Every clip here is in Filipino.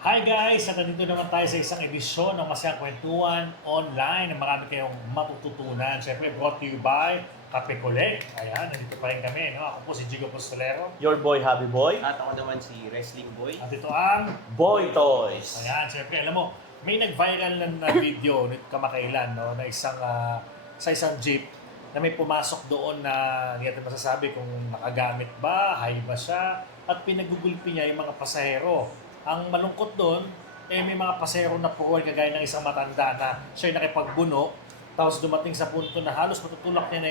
Hi guys! At nandito naman tayo sa isang edisyon ng Masayang Kwentuhan online na marami kayong matututunan. Siyempre, brought to you by Kape Kolek. Ayan, nandito pa rin kami. No? Ako po si Jigo Postolero. Your boy, Happy Boy. At ako naman si Wrestling Boy. At ito ang... Boy Toys. Ayan, siyempre, alam mo, may nag-viral na video nito kamakailan, no? Na sa isang jeep na may pumasok doon na hindi natin masasabi kung nakagamit ba, high ba siya, at pinagugulpi niya yung mga pasahero. Ang malungkot doon, may mga pasahero na puruan kagaya ng isang matanda na siya'y nakipagbuno, tapos dumating sa punto na halos matutulak niya na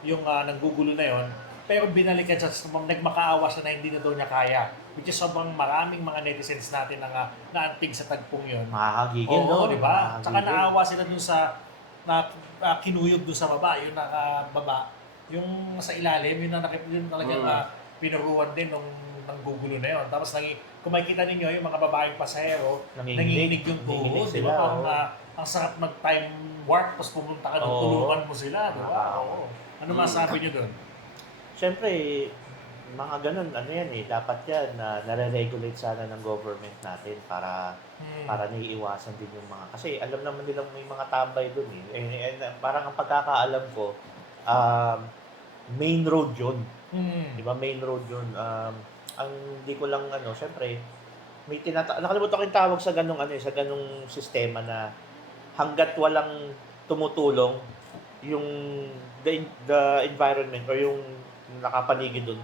yung nanggugulo na yon, pero binalikan siya, nagmakaawa siya na hindi na daw niya kaya. Which is sobrang maraming mga netizens natin na naantig sa tagpong yon. Makakagigil, Oo, no? di ba? Tsaka Makakagigil. naawa sila dun sa kinuyog dun sa baba, yung nakababa, yung sa ilalim, yun talagang pinuruan din nung gugulo na yun. Tapos kung makikita ninyo, yung mga babaeng pasahero, nanginginig yung tuhod, di ba? Parang ang sarap mag-time warp, tapos pumunta ka doon, tulungan mo sila, di ba? Oo. Ano masabi nyo doon? Siyempre, mga ganun, ano yan eh, dapat yan na nare-regulate sana ng government natin para naiiwasan din yung mga, kasi alam naman nilang may mga tambay doon eh. And parang ang pagkakaalam ko, main road yun. Di ba? Main road yun. Ang di ko lang syempre, may nakalimutan ko yung tawag sa ganung sa ganung sistema na hangga't walang tumutulong yung the environment or yung nakapaligid doon,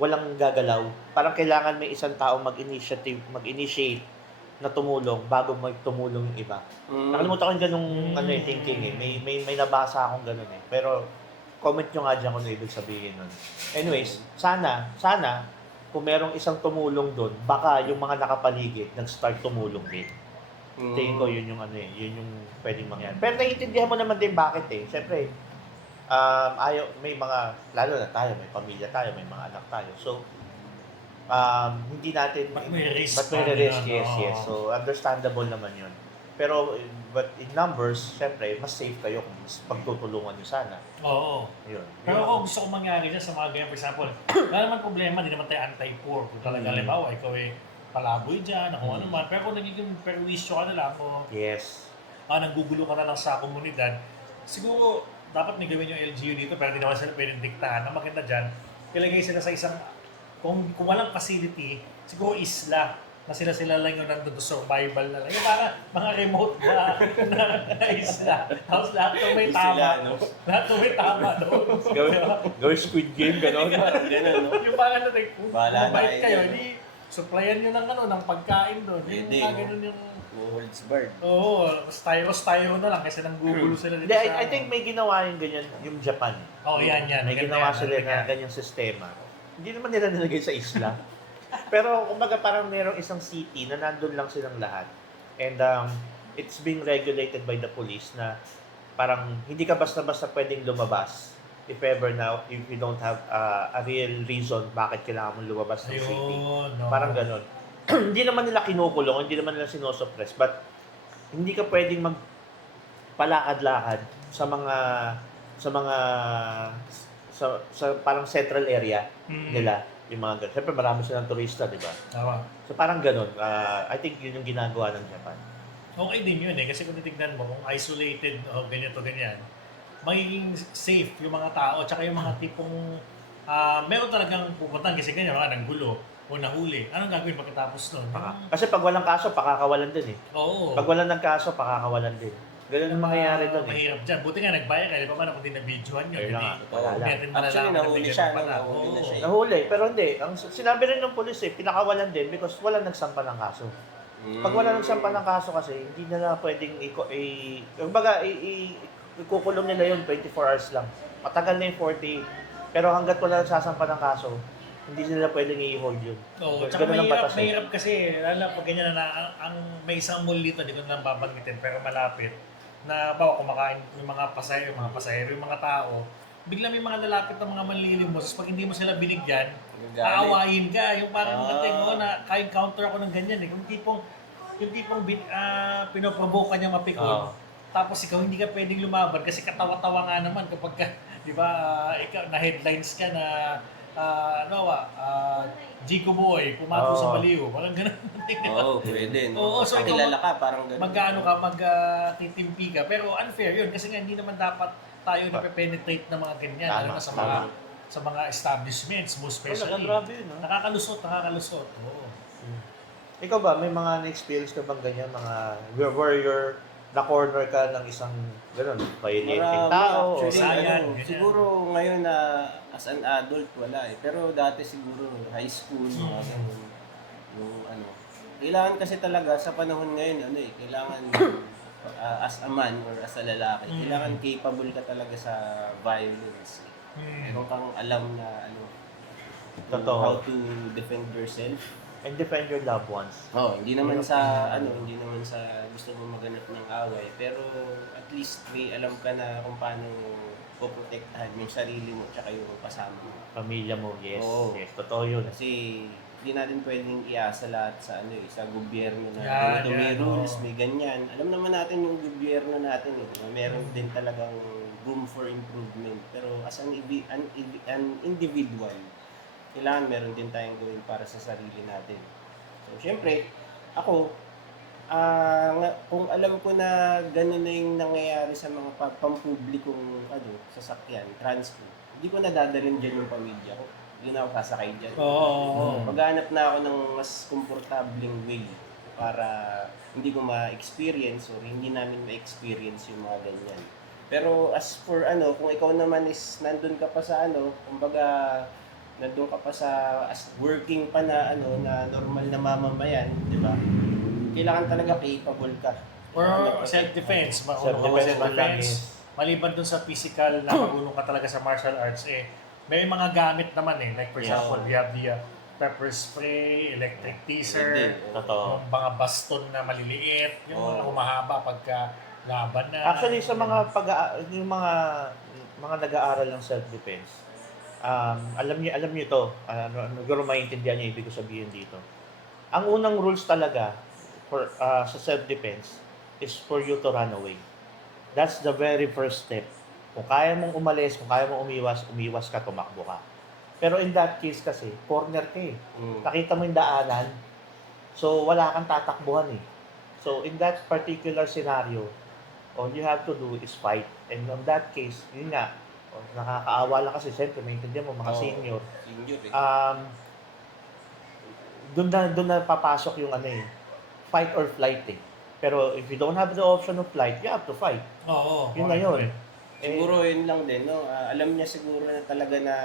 walang gagalaw. Parang kailangan may isang tao mag-initiate na tumulong bago magtumulong yung iba. Nakalimutan ko yung ganung thinking eh. May nabasa akong ganun eh. Pero comment nyo nga dyan kung ano ibig sabihin nun. Anyways, sana kung merong isang tumulong doon, baka yung mga nakapaligid nag-start tumulong din. Tingin ko yun yung yun yung pwedeng mangyari. Pero naiintindihan mo naman din bakit eh. Siyempre, may mga, lalo na tayo, may pamilya tayo, may mga anak tayo. So, hindi natin, But may risk. Yes. So, understandable naman yun. Pero, but in numbers, syempre, mas safe kayo kung mas pagtutulungan nyo sana. Oo. Yun. Pero ako gusto kong mangyari dyan sa mga ganyan, for example, wala naman problema, hindi naman tayo anti-poor. Kung talaga, halimbawa, ikaw ay palaboy dyan, kung ano man. Pero kung nagiging perwisyo ka na lang, o Yes. nanggugulo ka na lang sa komunidad, siguro, dapat may gawin yung LGU dito, pero hindi naman sila pwedeng diktahan. Ang maganda dyan, ilagay sila sa isang, kung walang facility, siguro isla, na sila lang yung nandun to survival na lang. Yung mga remote na isla. Tapos lahat to may tama. Sila, no? Lahat to may tama doon. Gawin Squid Game, gano'n. Ganun, no? Yung parang Bahala na mabait kayo, kayo dyan. hindi supplyan nyo ng pagkain doon. Yung Pwede, mga no? ganun yung... Holds bird. Oo, styro na lang kasi nanggugulo sila dito Hindi, sa... I think may ginawa yung ganyan, yung Japan. Oh, yan. May Maganda ginawa yan, sila maganda na yan. ganyang sistema. Hindi naman nila nilagay sa isla. Pero kumbaga parang merong isang city na nandun lang silang lahat. And it's being regulated by the police na parang hindi ka basta-basta pwedeng lumabas if ever now, if you don't have a real reason bakit kailangan mong lumabas ng city. Ayun, no. Parang ganun. Hindi naman nila kinukulong, hindi naman nila sinosuppress, but hindi ka pwedeng magpalakad-lakad sa parang central area nila, yung mga ganun. Siyempre marami silang turista, di ba? Tama. So parang ganun. I think yun yung ginagawa ng Japan. Okay din yun eh, kasi kung titignan mo, kung isolated o ganyan, magiging safe yung mga tao, tsaka yung mga tipong, meron talagang pupuntahan kasi ganyan, mga nanggulo o nahuli. Anong gagawin pagkatapos nun? Kasi pag walang kaso, pakakawalan din eh. Oo. Pag walang ng kaso, pakakawalan din. Ganun ang mangyayari doon eh. Mahirap dyan. Buti nga nagbayad ka, di ba man kung di na-videoan nyo. Ayun na nga, wala lang. Actually, nahuli siya, no? Nahuli na siya. Nahuli, pero hindi. Ang sinabi rin ng pulis eh, pinakawalan din because wala nagsampa ng kaso. Pag wala nagsampa ng kaso kasi, hindi nila pwedeng ikukulong nila yun 24 hours lang. Matagal na yung 48. Pero hanggat wala nagsasampa ng kaso, hindi nila pwedeng i-hold yun. Oo, Ganun tsaka ang batas eh. mahirap kasi, lalo pag ganyan na, may isang mall dito, di ko na babanggitin, pero malapit, na bawa kumakain yung mga pasahero, yung mga tao, bigla may mga lalapit na mga manlilimos, pag hindi mo sila binigyan, aawayin ka. Yung parang dating, na ka-encounter ako ng ganyan eh. Yung tipong pinoprovoke ka niya mapikon. Tapos ikaw hindi ka pwedeng lumaban kasi katawa-tawa nga naman kapag ka, di ba, ikaw na headlines ka na Jico Boy, pumato Oo. sa baliw. Walang ganun. Oo, pwede. No? Oo, so ikaw Kilala ka, parang ganun. Magkano ka, titimpi ka. Pero unfair yun kasi nga hindi naman dapat tayo na-penetrate ng mga ganyan. Tama, Lalo na sa tama. mga establishments, most Wala, especially. grabe yun, no? Nakakalusot. Oo. Ikaw ba, may mga na-experience ka bang ganyan, mga where you're na-corner ka ng isang gano'n, violenting tao? Actually, Sayang, ganyan. siguro ngayon na as an adult, wala eh. Pero dati siguro, high school, mga ganun. Yung kailangan kasi talaga sa panahon ngayon, kailangan as a man or as a lalaki, kailangan capable ka talaga sa violence. Meron kang alam na Totoo. how to defend yourself. And defend your loved ones. Hindi naman sa gusto mo maganap ng away, pero at least may alam ka na kung paano poprotektahan yung sarili mo tsaka yung kasama mo. Pamilya mo, yes. Oo. Yes, totoo yun. Kasi hindi natin pwedeng iasa lahat sa sa gobyerno na Yan, ganito may yan, rules, oo. may ganyan. Alam naman natin yung gobyerno natin na meron din talagang room for improvement. Pero as an individual, kailangan meron din tayong gawin para sa sarili natin. So, syempre, ako, kung alam ko na gano'n na yung nangyayari sa mga pampublikong sasakyan, transport, hindi ko nadadalhin dyan yung pamilya ko. Hindi na ako sasakay dyan. Oo. Maghanap na ako ng mas komportabling way para hindi ko ma-experience or hindi namin ma-experience yung mga ganyan. Pero as for kung ikaw naman is nandun ka pa sa kumbaga, nandun ka pa sa as working pa na na normal na mamamayan, di ba? Kailangan talaga capable ka. Or Kailangan self-defense. Self-defense man lang, yes. Maliban dun sa physical na marunong ka talaga sa martial arts, may mga gamit naman Like for Yeah. example, we have the pepper spray, electric teaser, Totoo. yung mga baston na maliliit, yung mga humahaba pagka laban na. Actually, sa mga yung mga nag-aaral ng self-defense, alam niyo ito, siguro maintindihan niyo ibig ko sabihin dito. Ang unang rules talaga for sa self-defense is for you to run away. That's the very first step. Kung kaya mong umalis, kung kaya mong umiwas ka, tumakbo ka. Pero in that case kasi, corner ka eh. Nakita mo yung daanan, so wala kang tatakbuhan eh. So in that particular scenario, all you have to do is fight. And in that case, yun nga, nakakaawa lang kasi siyempre maintindihan mo mga senior. Senior eh. Doon na papasok yung fight or flight eh. Pero if you don't have the option of flight, you have to fight. Oo. Yun na yun. Siguro yun lang din, no? Alam niya siguro na talaga na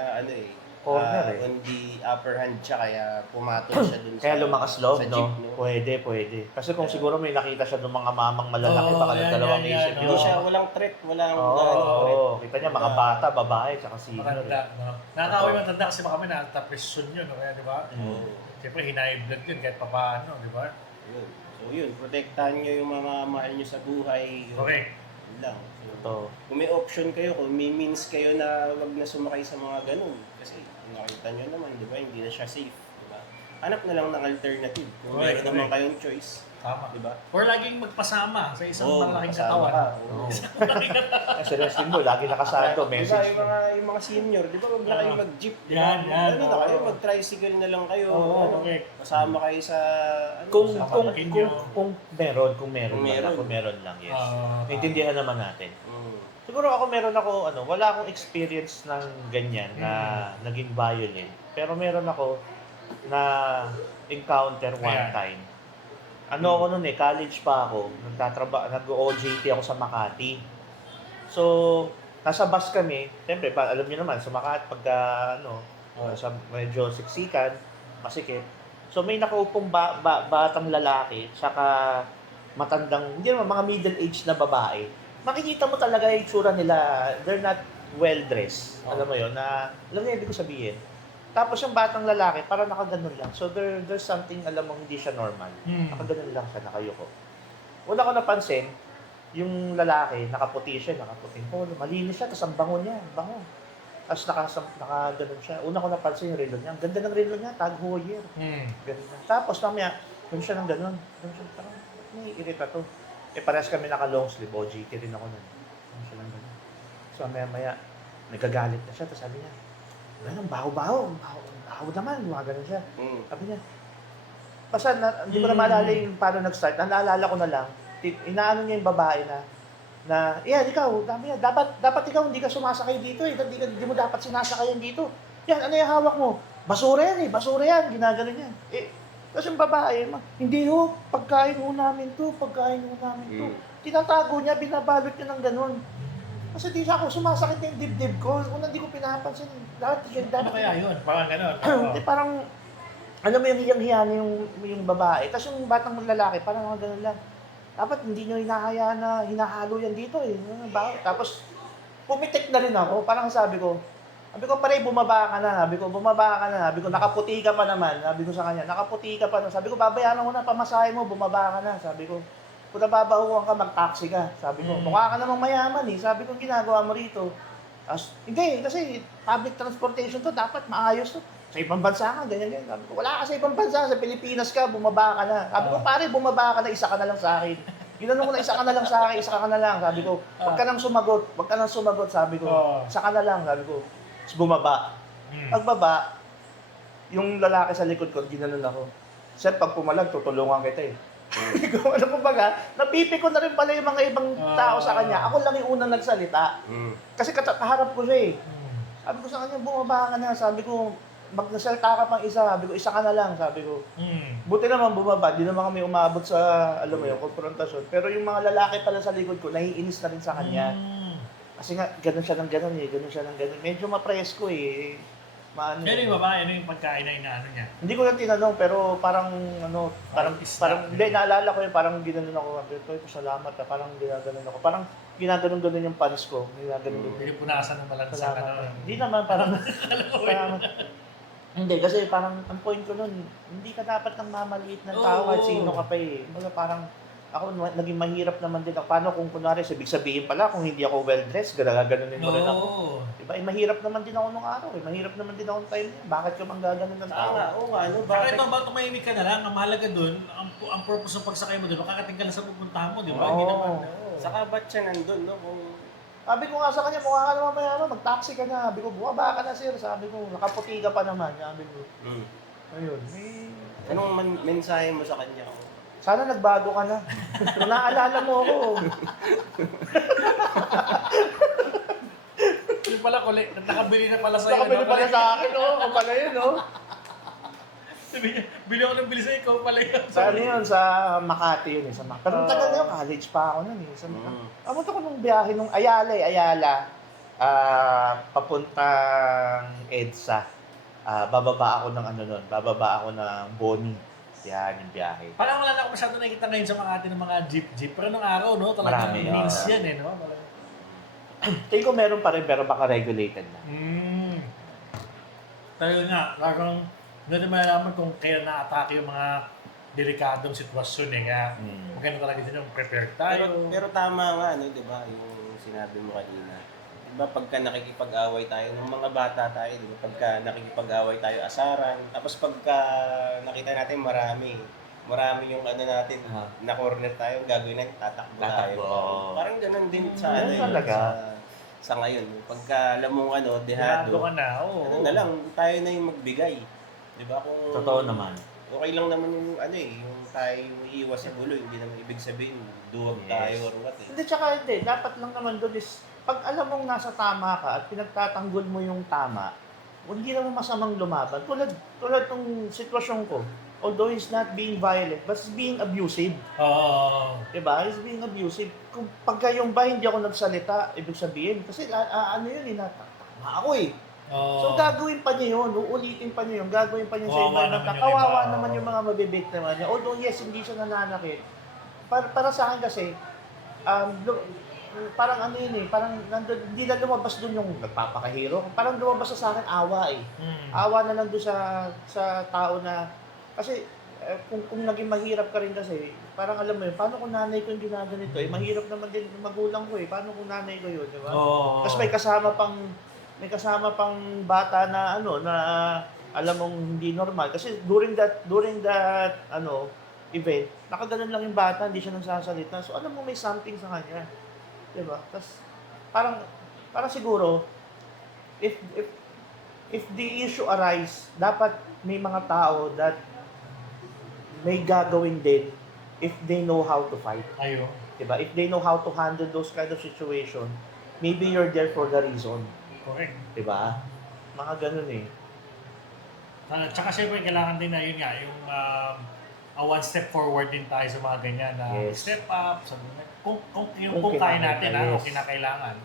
Corner on the upper hand siya, kaya pumatol siya dun Kaya lumakas loob, sa no? jeep, Pwede. Kasi kung siguro may nakita siya ng mga mamang malalaki, baka yan, dalawang yan, isip yan. yun. Hindi siya, walang threat, walang Oo, kita niya mga bata, babae, tsaka senior. Matanda, no? Nakakawin matanda kasi baka may nalta-presyon yun, no? Kaya, di ba? Oo. Siyempre, high blood yun kahit papaano, di ba? Yun. So yun, protektahan niyo yung mga mahal niyo sa buhay. Yun. Correct. Yun lang. So, So, kung may option kayo, kung may means kayo na wag na sumakay sa mga ganun. Kasi kung nakita nyo naman, di ba, hindi na siya safe. Di ba? Hanap na lang ng alternative. Kung Correct, meron naman kayong choice. Tama. Di ba? Or laging magpasama sa isang malaking kasama katawan. ka. oo. Kasi wrestling mo, lagi nakasado, Di ba, message yung mga senior, di ba, wag na kayo mag-jeep. Di ba? Yan, yan, Ano na kayo, oo. mag-tricycle na lang kayo. Oo, correct. Kasama kayo sa, Kung sa kung meron Kung meron. lang, yes. Ah, Naintindihan naman natin. Mm. Siguro wala akong experience ng ganyan na naging violent. Pero meron ako na encounter one Ayan. time. Ako noon college pa ako, nag-OJT ako sa Makati. So, nasa bus kami, siyempre, alam niyo naman, sa Makati, pagka, sa medyo siksikan, masikip. So, may nakaupong batang lalaki, saka matandang, hindi naman, mga middle-aged na babae. Makikita mo talaga yung itsura nila, they're not well-dressed. Alam mo yun, alam niyo, ibig ko sabihin. Tapos yung batang lalaki, parang nakaganon lang. So there's something, alam mo, hindi siya normal. Nakaganon lang siya, nakayuko. Una ko napansin, yung lalaki, nakaputi siya, nakaputing polo, malinis siya, tapos ang bango niya, bango. Tapos nakaganon siya. Una ko napansin yung relo niya. Ang ganda ng relo niya, Tag Heuer. Ganun na. Tapos mamaya, doon siya ng ganon. Doon siya, parang, may irita to. Parehas kami naka-long sleeve, OJT rin ako nun. Doon siya ng ganon. So maya, nagagalit na siya, tapos sabi niya, ganun, baho-baho, baho naman, gumagano siya. Mm. Sabi niya, basta hindi ko na maalala yung paano nag-start. Naalala ko na lang, inaano niya yung babae yan, ikaw, dami yan. Dapat ikaw hindi ka sumasakay dito eh. Hindi mo dapat sinasakayan dito. Yan, ano yung hawak mo? Basura yan eh, basura yan. Ginagano niya. Tapos yung babae, hindi ho, pagkain ho namin to. Tinatago niya, binabalot niya ng ganun. Kasi di siya ako, sumasakit na yung dibdib ko. Una, hindi ko pinapansin. Ano kaya yun? Parang gano'n. Hindi, parang, ano mo yung hiyang-hiya yung babae. Tapos yung batang lalaki, parang mga ganun lang. Dapat hindi nyo hinahaya na hinahalo yan dito eh. Tapos, pumitik na rin ako. Parang sabi ko, pare, bumaba ka na. Sabi ko, nakaputi ka pa naman. Sabi ko sa kanya, nakaputi ka pa naman. Sabi ko, babayaran ko na, pamasahe mo, bumaba ka na. Sabi ko, kung nababahuan ka, mag-taxi ka. Sabi ko, mukha ka namang mayaman eh. Sabi ko, ginagawa mo rito. Hindi, kasi public transportation to, dapat maayos to. Sa ibang bansa ka, ganyan. Sabi ko, wala ka sa ibang bansa, sa Pilipinas ka, bumaba ka na. Sabi ko, pare, bumaba ka na, isa ka na lang sa akin. Ginanong ko na, isa ka na lang sa akin, isa ka na lang. Sabi ko, wag ka nang sumagot, sabi ko. Isa ka na lang, sabi ko. Tapos bumaba. Pagbaba, yung lalaki sa likod ko, ginanon ako. Sir, pag pumalag, tutulungan kita eh. Ano kumbaga, napipiko na rin pala yung mga ibang tao sa kanya. Ako lang yung unang nagsalita. Kasi kaharap ko siya eh. Sabi ko sa kanya, bumaba ka na. Sabi ko, magnasalta ka pang isa. Sabi ko, isa ka na lang. Sabi ko, buti naman bumaba. Di naman kami umabot sa, alam mo yung konfrontasyon. Pero yung mga lalaki pala sa likod ko, naiinis na rin sa kanya. Kasi nga, ganun siya ng ganun eh. Medyo mapresko eh. Pero yung babae, ano yung pagkain na inaano niya? Hindi ko lang tinanong, pero parang, hindi, naalala ko yun, parang ginanon ako. Sabi ko, salamat ha, parang ginaganon ako. Parang ginaganon-ganon yung pants ko. Hindi punasan ng malansa ka na. Hindi naman, parang hindi, kasi parang, ang point ko nun, hindi ka dapat nang mamaliit ng tao at sino ka pa eh. Parang, ako naging mahirap naman din ako. Paano kung kunwari, sabihin pala, kung hindi ako well-dressed, gano'n mo rin ako. Diba? Mahirap naman din ako nung araw eh. Mahirap naman din ako nung time niya. Bakit ka mang gaganon ng tao? Oo nga, ano, Bakit ba tumahimik ka na lang? Ang mahalaga dun, ang purpose ng pagsakay mo dun, makakating ka na sa pupuntahan mo, di ba? Hindi naman. Saka ba't siya nandun, no? Kung Sabi ko nga sa kanya, mukha ka naman mayaman, mag-taxi ka na. Sabi ko, bumaba ka na sir. Sabi ko, nakaputi ka pa naman. Sabi ko, ayun. anong mensahe mo sa kanya? Sana nagbago ka na. Naalala mo ako. Yung pala, nakabili na pala sa'yo. Nakabili pala sa akin, oh. Ako pala yun, oh. Bili ako ng bili sa'yo, ikaw pala yun. Sa ano yun? Sa Makati yun eh. Pero tagal na yun, college pa ako nun eh. Amunta ko nung biyahe nung Ayala. Papuntang EDSA. Bababa ako ng Boni. Yan yung biyahe. Parang wala na ako masyado nakikita ngayon sa Makati ng mga jeep. Pero nung araw, no? Talagang Marami, means yan eh, no? Tingin ko meron pa rin, pero baka regulated na. Tayo nga, parang hindi malalaman kung kaya na-atake yung mga delikadong sitwasyon eh. Kaya maganda talaga din yung prepared tayo. Pero tama nga, no, di ba, yung sinabi mo kanina. Di ba, pagka nakikipag-away tayo, nung mga bata tayo, di ba, pagka nakikipag-away tayo, asaran. Tapos pagka nakita natin marami yung ano natin, na corner tayo, gagawin natin, tatakbo tayo. Parang ganun din sa sa ngayon. Pagka alam mong dehado ka na, ano na lang, tayo na yung magbigay. Di ba? Kung Totoo naman. okay lang naman yung yung tayo iiwas sa gulo, hindi naman ibig sabihin duwag tayo or what eh. Hindi, tsaka hindi. Dapat lang naman doon is, pag alam mong nasa tama ka at pinagtatanggol mo yung tama, hindi naman masamang lumaban. Tulad ng sitwasyon ko, although he's not being violent, but he's being abusive. Diba? He's being abusive. Kung pagka yung ba hindi ako nagsalita, ibig sabihin, kasi ano yun, tama ako eh. So gagawin pa niya yun, uulitin pa niya yun, gagawin pa niya sa iba na kawawa naman yung mga mabibiktima niya. Although yes, hindi siya nananakit. Para sa akin kasi, parang ano yun eh, parang hindi na lumabas dun yung nagpapakahiro. Parang lumabas sa akin awa eh. Awa na lang dun sa tao na, kasi kung naging mahirap ka rin kasi, parang alam mo yun, paano kung nanay ko yung ginaganito eh, mahirap naman din yung magulang ko eh, paano kung nanay ko yun, di ba? Tapos may kasama pang bata na na alam mong hindi normal kasi during that event, nakaganon lang yung bata, hindi siya nagsasalita. So alam mo may something sa kanya. 'Di ba? Tapos parang siguro if if the issue arise, dapat may mga tao that may gagawin din if they know how to fight. Ayun. Diba? If they know how to handle those kind of situation, maybe you're there for the reason. Correct. Diba? Mga ganun eh. Tsaka syempre, kailangan din na yun nga, yung one step forward din tayo sa mga ganyan na Yes. step up. Kung Kung kaya kinakailangan, natin, yes. kung kinakailangan,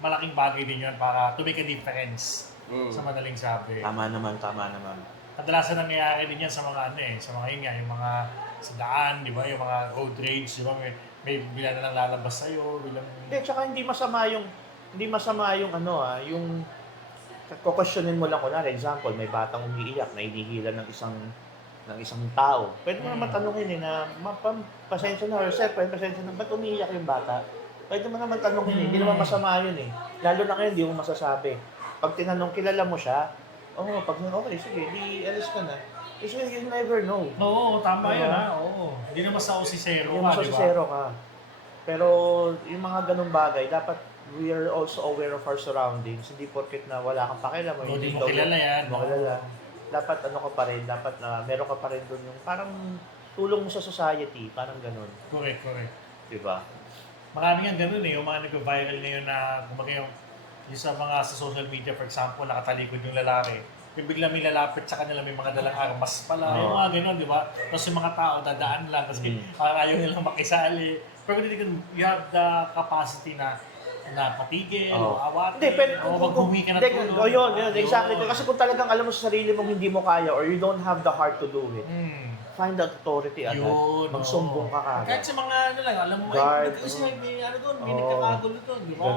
malaking bagay din yun para to make a difference sa madaling sabi. Tama naman. Kadalasan nangyayari din yan sa mga sa mga yun nga, yung mga sa daan, di ba? Yung mga road rage, di ba? May bila na lang lalabas sa'yo, bilang... Hindi, tsaka hindi masama yung yung kukwestiyonin mo lang kunwari, example, may batang umiiyak na hinihilan ng isang tao. Pwede mo naman tanungin na, pasensya na, or sir, pasensya na, ba't umiiyak yung bata? Pwede mo naman tanungin hindi naman masama yun eh. Lalo na ngayon, hindi mo masasabi. Pag tinanong, kilala mo siya, pag okay, sige, di alis ka na. Kasi you never know. Oo, tama Diba? yun Oo. Hindi naman sa osisero Hindi ka, mo di ba? sosisero ka. Pero yung mga ganung bagay, dapat we are also aware of our surroundings. Hindi porket na wala kang pakialam. O, di mo kilala yan. Hindi mo kilala. Dapat ka pa rin, dapat na meron ka pa rin doon yung parang tulong mo sa society, parang ganun. Correct. Diba? Marami nga ganun yung mga nag-viral ngayon na, kumbaga yung sa mga sa social media, for example, nakatalikod yung lalaki. Yung bigla may lalapit sa kanila, may mga dalang armas pala, yung mga ganun, di ba? Tapos yung mga tao, dadaan lang, kasi ayaw nilang makisali. Pero you have the capacity na patigil, o awatin, Hindi, pero o maghumingi ka na tulong. yun, exactly. Kasi kung talagang alam mo sa sarili mong hindi mo kaya or you don't have the heart to do it, find the authority agad. Yun, Magsumbong ka kagad. Kahit sa mga alam mo, Guard, kasi may doon, may nagkakagulo doon, di ba?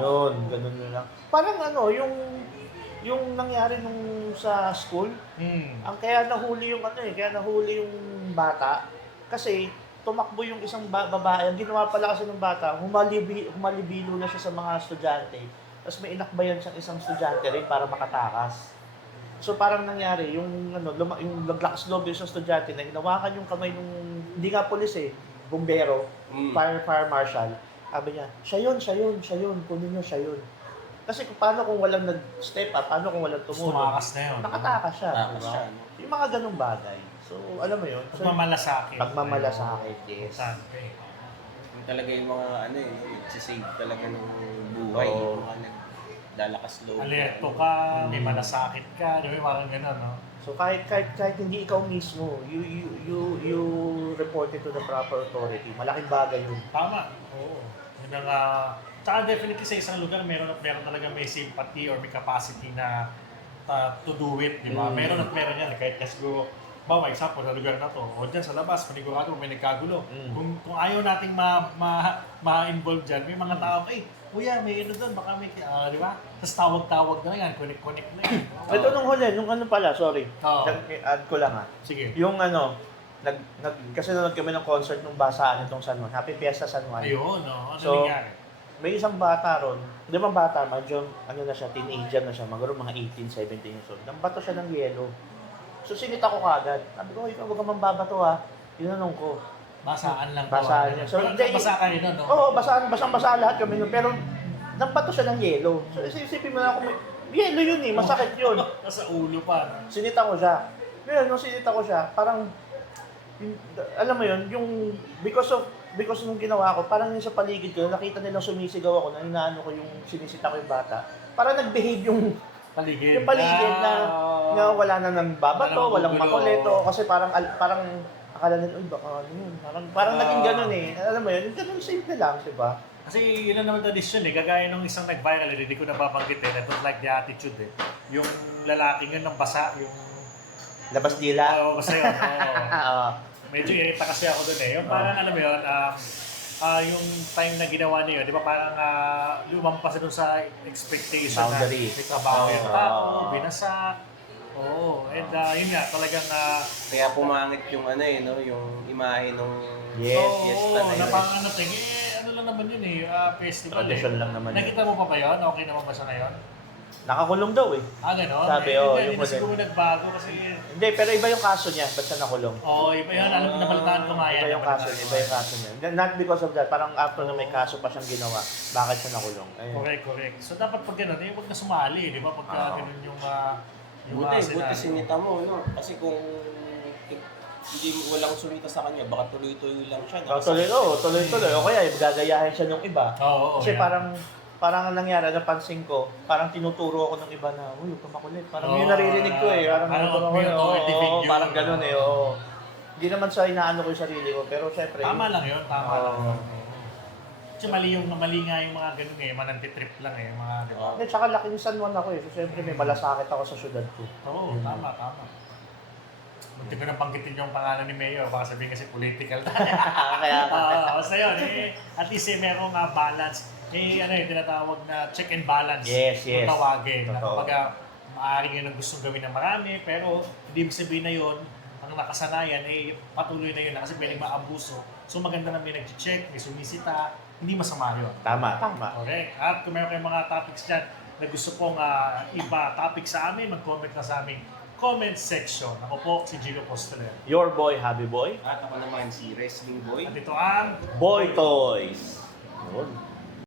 Ganun na lang. Parang yung nangyari nung sa school, ang kaya nahuli yung bata, kasi tumakbo yung isang babae, ang ginawa pala kasi ng bata, humalibilo na siya sa mga estudyante, tapos may inakbayan siyang isang estudyante rin para makatakas. So parang nangyari, yung naglakas loob yung isang estudyante na hinawakan yung kamay nung, hindi nga pulis bumbero, fire marshal, sabi niya, siya yun, kunin niyo siya yun. Kasi paano kung walang nag-step up, paano kung walang tumulong? Tumakas na yun. Nakatakas siya. Takas Diba? siya. Yung mga ganung bagay. So, alam mo yun. So, Pagmamalasakit. pagmamalasakit, yes. Importante. Yung talaga yung mga nagsisave talaga ng buhay, Oo. yung mga nagdalakas loob. Alerto ka, may malasakit ka, di ba? Parang gano'n, no? So, kahit hindi ikaw mismo, you report it to the proper authority. Malaking bagay yun. Tama. Oo. Yun ang, tsaka definitely sa isang lugar, meron talaga may sympathy or may capacity na to do it, di ba? Meron yan. Kahit siguro, example, sa lugar na to, o dyan sa labas, panigurado, may nagkagulo. Kung ayaw nating ma-involve dyan, may mga tao, kuya, may doon, baka may, di ba? Tapos tawag-tawag na yan, connect na yan. Ito nung huli, sorry. Oo. Add ko lang Sige. Yung kasi nanonood kami ng concert nung basaan itong San Juan. Happy Fiesta San Juan. Ayun, no? Ano So, nangyari? may isang bata ron, hindi man bata, medyo, na siya, teenager na siya, magkaroon mga 18, 17 years old. Nambato siya ng yelo. So, sinita ko kagad. Sabi ko, ikaw, huwag ka mambabato Tinanong ko. Basaan lang. Basaan niya. So, basa kayo nun, no? Oo, basang-basa lahat kami nun. Pero, nambato siya ng yelo. So, isipin mo na ako, yelo yun masakit yun. Nasa ulo pa. Sinita ko siya. Ngayon, nung sinita ko siya, parang, alam mo yun, yung, because nung ginawa ko, parang yung sa paligid ko, nakita nilang sumisigaw ako, na inaano ko yung sinisita ko yung bata, parang nag-behave yung Paligid. na wala na nang babato, walang Walang makuleto, kasi parang akala nila, baka ano yun, parang naging ganun alam mo yun, ganun simple lang, diba? Kasi yun ang naman tradisyon Gagaya nung isang nag-viral, hindi ko nababanggit I don't like the attitude Yung lalaki yun ng basa, yung... Labas dila? Oo, basta yun. Oo. Medyo irita kasi ako dun Yung parang alam mo yun, yung time na ginawa niya yun, di ba parang lumampas doon sa expectation Boundary. na may trabaho yung tao, binasak. Oo, and yun nga, talagang... Kaya pumangit yung yung imahe nung Yes. fiesta na na yun. parang ano lang naman yun festival Tradition lang naman yun. Nakita mo pa ba yun? Okay naman ba siya ngayon? Nakakulong daw Gano'n? Sabi, Hindi yung na siguro nagbago kasi... Hindi, pero iba yung kaso niya, ba't siya nakulong? Iba yun. Alam ko, nabalitaan ko nga yan. Iba yung kaso niya. Not because of that, parang after na may kaso pa siyang ginawa, bakit siya nakulong? Ayun. Correct. So dapat pag gano'n, huwag na sumali, di ba? Pagka gano'n yung Yung mga Buti senaryo. sinita mo, no? Kasi kung hindi walang sumita sa kanya, baka tuloy-tuloy lang siya. Tuloy-tuloy. O kaya, gagayahin siya ng iba. Oo, Kasi yan. parang ang nangyari, napansin ko, parang tinuturo ako ng iba na, uy, huwag ka makulit. Parang Oo, yun naririnig ko eh. Parang parang tinuturo ko may yun. authority Oo, figure. parang ganun eh. Oo. Hindi naman sa inaano ko yung sarili ko, pero syempre. Tama lang yun, tama lang Oo. yun. Kasi mali nga yung mga ganun eh, manantitrip lang eh, mga di ba? Eh, tsaka laking San Juan ako eh. So, syempre may malasakit ako sa syudad ko. Oo, tama. Munti ko na banggitin yung pangalan ni Mayor, baka sabihin kasi political tayo. Kaya, Basta yun, at least merong balance. Tinatawag na check and balance. Yes. Kung tawagin. Na Totoo. kumbaga, maaaring yun ang gustong gawin ng marami, pero hindi ibig sabihin na yun, ang nakasanayan, patuloy na yun kasi pwedeng maabuso. So maganda na may nag-check, may sumisita, hindi masama yun. Tama. Correct. At kung meron kayong mga topics dyan na gusto pong iba topic sa amin, mag-comment na sa aming comment section. Ako po si Gino Posteler. Your boy, Happy Boy. At ako naman si Wrestling Boy. At ito ang Boy Toys.